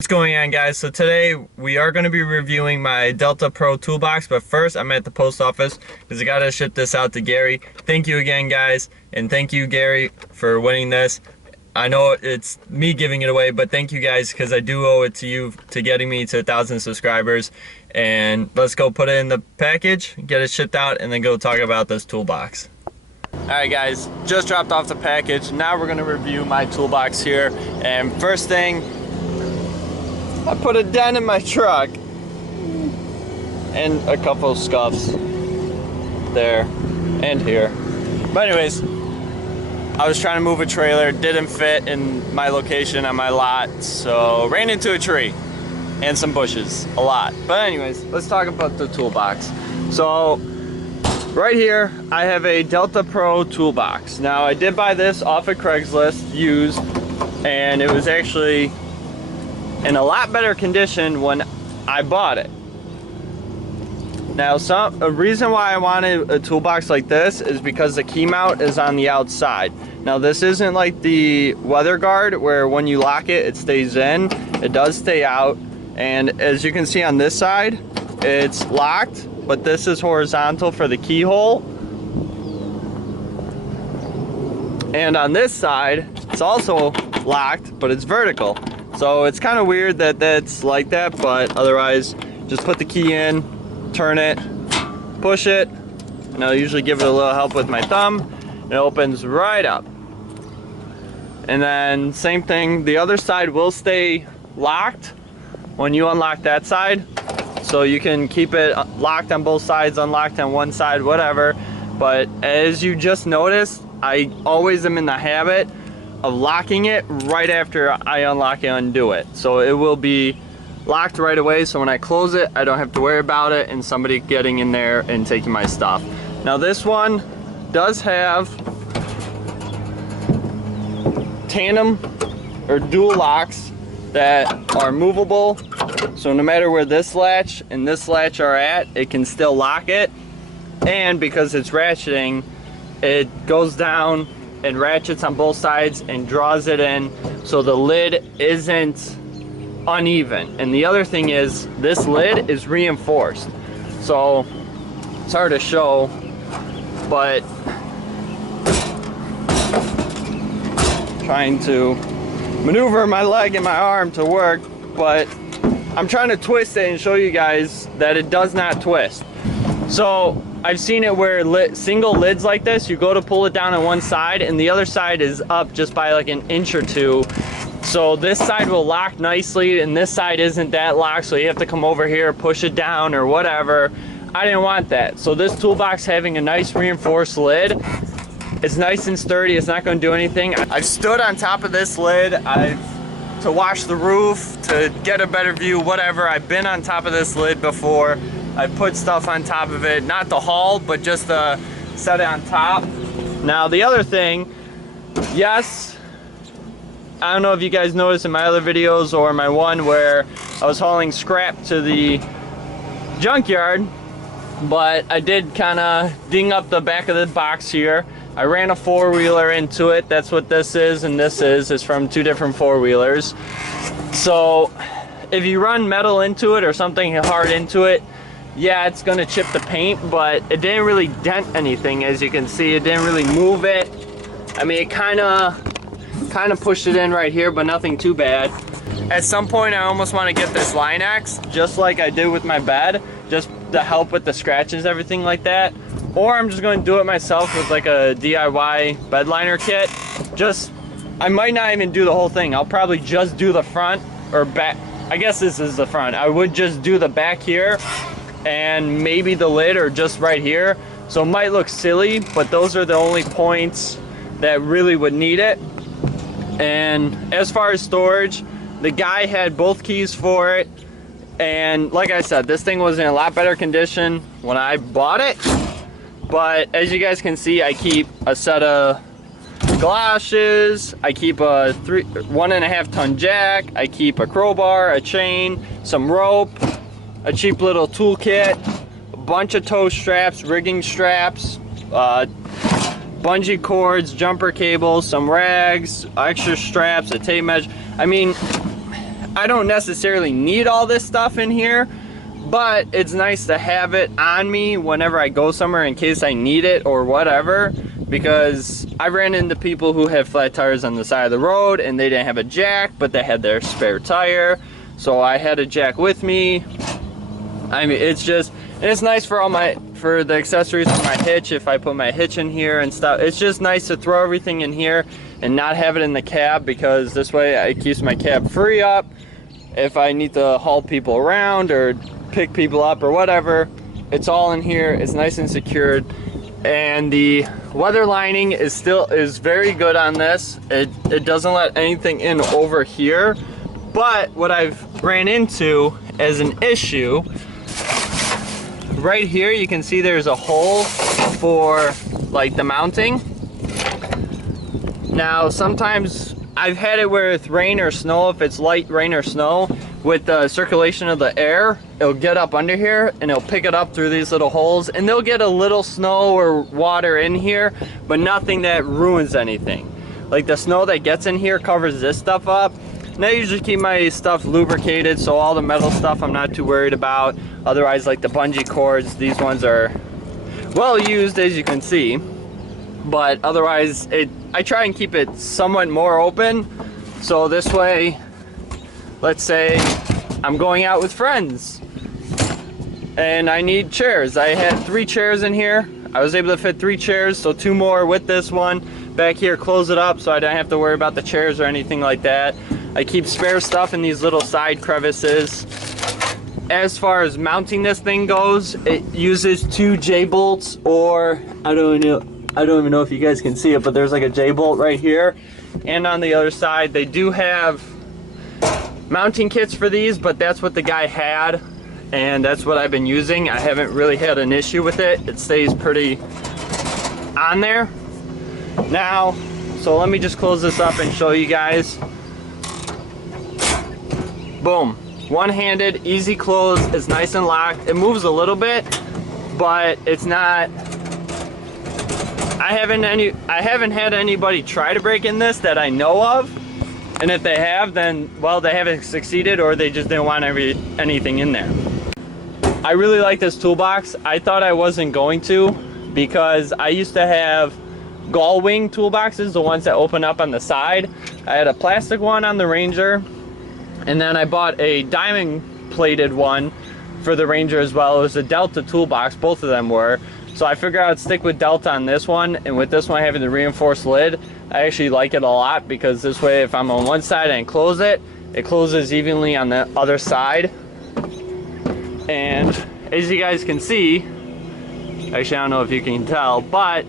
What's going on, guys? So today we are going to be reviewing my Delta Pro Toolbox, but first I'm at the post office because I got to ship this out to Gary. Thank you again, guys, and thank you, Gary, for winning this. I know it's me giving it away, but thank you guys because I do owe it to you to getting me to 1,000 subscribers. And let's go put it in the package, get it shipped out, and then go talk about this toolbox. Alright guys, just dropped off the package. Now we're going to review my toolbox here. And first thing, I put a dent in my truck and a couple of scuffs there and here. But anyways, I was trying to move a trailer, didn't fit in my location on my lot, so ran into a tree and some bushes, a lot. But anyways, let's talk about the toolbox. So right here, I have a Delta Pro Toolbox. Now I did buy this off of Craigslist, used, and it was actually in a lot better condition when I bought it. Now a reason why I wanted a toolbox like this is because the key mount is on the outside. Now this isn't like the weather guard where when you lock it, it stays in. It does stay out, and as you can see on this side, it's locked, but this is horizontal for the keyhole. And on this side, it's also locked, but it's vertical. So it's kind of weird that that's like that, but otherwise, just put the key in, turn it, push it, and I'll usually give it a little help with my thumb, and it opens right up. And then same thing, the other side will stay locked when you unlock that side. So you can keep it locked on both sides, unlocked on one side, whatever. But as you just noticed, I always am in the habit of locking it right after I unlock and undo it. So it will be locked right away, so when I close it, I don't have to worry about it and somebody getting in there and taking my stuff. Now this one does have tandem or dual locks that are movable. So no matter where this latch and this latch are at, it can still lock it. And because it's ratcheting, it goes down and ratchets on both sides and draws it in, so the lid isn't uneven. And the other thing is, this lid is reinforced, so it's hard to show, but trying to maneuver my leg and my arm to work, but I'm trying to twist it and show you guys that it does not twist. So I've seen it where single lids like this, you go to pull it down on one side and the other side is up just by like an inch or two. So this side will lock nicely and this side isn't that locked, so you have to come over here, push it down or whatever. I didn't want that. So this toolbox having a nice reinforced lid, it's nice and sturdy, it's not going to do anything. I've stood on top of this lid, to wash the roof, to get a better view, whatever. I've been on top of this lid before. I put stuff on top of it, not to haul, but just to set it on top. Now the other thing, yes, I don't know if you guys noticed in my other videos or my one where I was hauling scrap to the junkyard, but I did kind of ding up the back of the box here. I ran a four-wheeler into it. That's what this is and this is. It's from two different four-wheelers. So if you run metal into it or something hard into it, yeah, it's gonna chip the paint, but it didn't really dent anything. As you can see, it didn't really move it. I mean, it kind of pushed it in right here, but nothing too bad. At some point, I almost want to get this line axe, just like I did with my bed, just to help with the scratches, everything like that. Or I'm just going to do it myself with like a DIY bed liner kit. I might not even do the whole thing. I'll probably just do the front or back. I guess this is the front. I would just do the back here and maybe the lid or just right here. So it might look silly, but those are the only points that really would need it. And as far as storage, the guy had both keys for it. And like I said, this thing was in a lot better condition when I bought it. But as you guys can see, I keep a set of galoshes, I keep a 1.5 ton jack, I keep a crowbar, a chain, some rope, a cheap little toolkit, a bunch of tow straps, rigging straps, bungee cords, jumper cables, some rags, extra straps, a tape measure. I mean, I don't necessarily need all this stuff in here, but it's nice to have it on me whenever I go somewhere in case I need it or whatever, because I ran into people who had flat tires on the side of the road and they didn't have a jack, but they had their spare tire. So I had a jack with me. I mean, it's just, and it's nice for for the accessories for my hitch. If I put my hitch in here and stuff, it's just nice to throw everything in here and not have it in the cab, because this way it keeps my cab free up. If I need to haul people around or pick people up or whatever, it's all in here. It's nice and secured. And the weather lining is very good on this. It doesn't let anything in over here. But what I've ran into as an issue, right here you can see there's a hole for like the mounting. Now sometimes I've had it where with rain or snow, if it's light rain or snow, with the circulation of the air, it'll get up under here and it'll pick it up through these little holes, and they'll get a little snow or water in here, but nothing that ruins anything. Like the snow that gets in here covers this stuff up. And I usually keep my stuff lubricated, so all the metal stuff I'm not too worried about. Otherwise, like the bungee cords, these ones are well used, as you can see. But otherwise, I try and keep it somewhat more open. So this way, let's say I'm going out with friends and I need chairs. I had 3 chairs in here. I was able to fit 3 chairs, so 2 more with this one. Back here, close it up so I don't have to worry about the chairs or anything like that. I keep spare stuff in these little side crevices. As far as mounting this thing goes, it uses 2 J-bolts, or I don't even know if you guys can see it, but there's like a J-bolt right here. And on the other side, they do have mounting kits for these, but that's what the guy had, and that's what I've been using. I haven't really had an issue with it. It stays pretty on there. Now, so let me just close this up and show you guys. Boom. One-handed, easy close. It's nice and locked. It moves a little bit, but it's not. I haven't had anybody try to break in this that I know of. And if they have, then, well, they haven't succeeded, or they just didn't want anything in there. I really like this toolbox. I thought I wasn't going to, because I used to have gull wing toolboxes, the ones that open up on the side. I had a plastic one on the Ranger, and then I bought a diamond plated one for the Ranger as well. It was a Delta toolbox, both of them were. So I figured I'd stick with Delta on this one, and with this one having the reinforced lid, I actually like it a lot, because this way if I'm on one side and close it, it closes evenly on the other side. And as you guys can see, actually I don't know if you can tell, but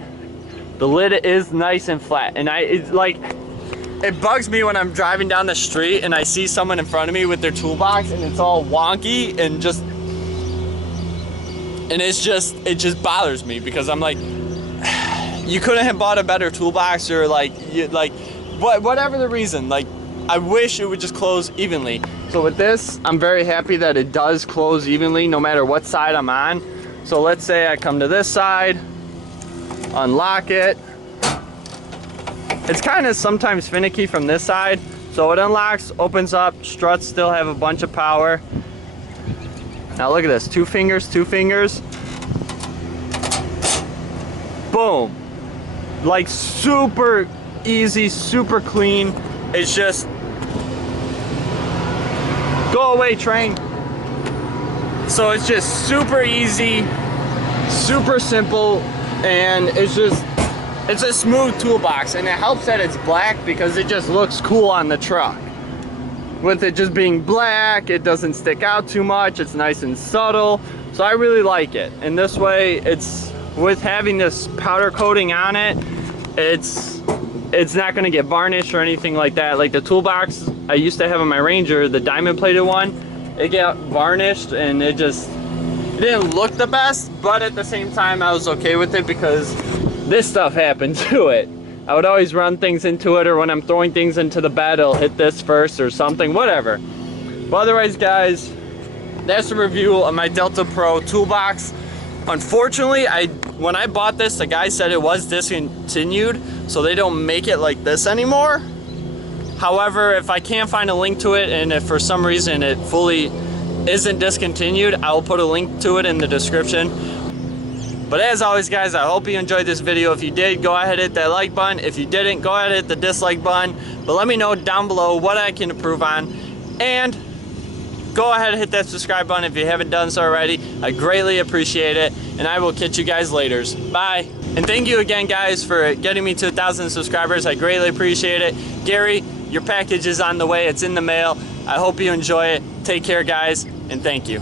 the lid is nice and flat. And it bugs me when I'm driving down the street and I see someone in front of me with their toolbox and it's all wonky and it just bothers me, because I'm like, you couldn't have bought a better toolbox, or whatever the reason. Like, I wish it would just close evenly. So with this, I'm very happy that it does close evenly no matter what side I'm on. So let's say I come to this side, unlock it. It's kind of sometimes finicky from this side. So it unlocks, opens up, struts still have a bunch of power. Now look at this, 2 fingers, 2 fingers. Boom. Like, super easy, super clean. It's just, go away, train. So it's just super easy, super simple, and it's a smooth toolbox. And it helps that it's black, because it just looks cool on the truck. With it just being black, it doesn't stick out too much. It's nice and subtle. So I really like it. And this way, it's, with having this powder coating on it, it's not gonna get varnished or anything like that. Like the toolbox I used to have on my Ranger, the diamond plated one, it got varnished and it didn't look the best, but at the same time I was okay with it, because this stuff happened to it. I would always run things into it, or when I'm throwing things into the bed, it'll hit this first or something, whatever. But otherwise, guys, that's a review of my Delta Pro toolbox. Unfortunately, when I bought this, the guy said it was discontinued, so they don't make it like this anymore. However, if I can't find a link to it, and if for some reason it fully isn't discontinued, I will put a link to it in the description. But as always, guys, I hope you enjoyed this video. If you did, go ahead and hit that like button. If you didn't, go ahead and hit the dislike button. But let me know down below what I can improve on. And go ahead and hit that subscribe button if you haven't done so already. I greatly appreciate it. And I will catch you guys later. Bye. And thank you again, guys, for getting me to 1,000 subscribers. I greatly appreciate it. Gary, your package is on the way. It's in the mail. I hope you enjoy it. Take care, guys, and thank you.